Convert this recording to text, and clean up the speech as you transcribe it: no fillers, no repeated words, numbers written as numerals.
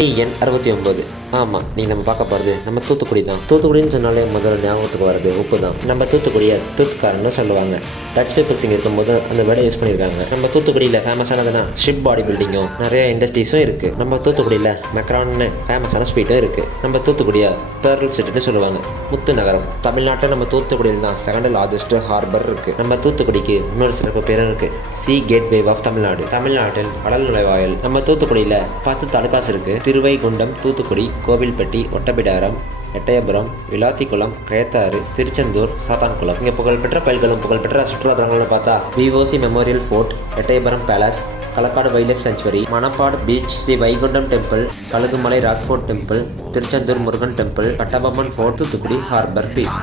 TN 69. ஆமாம், நீங்கள் நம்ம பார்க்க போகிறது நம்ம தூத்துக்குடி தான். தூத்துக்குடின்னு சொன்னாலே முதல்ல ஞாபகத்துக்கு வர்றது உப்பு தான். நம்ம தூத்துக்குடியை தூத்துக்காரன்னு சொல்லுவாங்க. டச் பீப்புள்ஸ் இங்கே இருக்கும்போது அந்த வேர்டை யூஸ் பண்ணியிருக்காங்க. நம்ம தூத்துக்குடியில் ஃபேமஸானதுன்னா ஷிப் பாடி பில்டிங்கும் நிறைய இண்டஸ்ட்ரீஸும் இருக்குது. நம்ம தூத்துக்குடியில் மெக்ரான்னு ஃபேமஸான ஸ்வீட்டும் இருக்குது. நம்ம தூத்துக்குடியை பேர்ல் சிட்டின்னு சொல்லுவாங்க, முத்து நகரம். தமிழ்நாட்டில் நம்ம தூத்துக்குடியில் தான் செகண்ட் லார்ஜஸ்ட் ஹார்பர் இருக்குது. நம்ம தூத்துக்குடிக்கு இன்னொரு சிறப்பு பேரும் இருக்குது, சி கேட்வே ஆஃப் தமிழ்நாடு. தமிழ்நாட்டில் கடல் நுழைவாயில். நம்ம தூத்துக்குடியில் 10 தாலுகாஸ் இருக்குது. திருவைகுண்டம், தூத்துக்குடி, கோவில்பட்டி, ஒட்டப்பிடாரம், எட்டயபுரம், விளாத்திக்குளம், கயத்தாறு, திருச்செந்தூர், சாத்தான்குளம். இங்கே புகழ்பெற்ற கோயில்களும் புகழ்பெற்ற சுற்றுலாத்தலங்கள்னு பார்த்தா VOC memorial fort, Ettayapuram palace, Kalakkad wild life sanctuary, Manappad beach, Sri Vaikuntam temple, Kazhugumalai rock fort temple, Tiruchendur Murugan temple, Kattabomman fort, Thoothukudi harbour beach.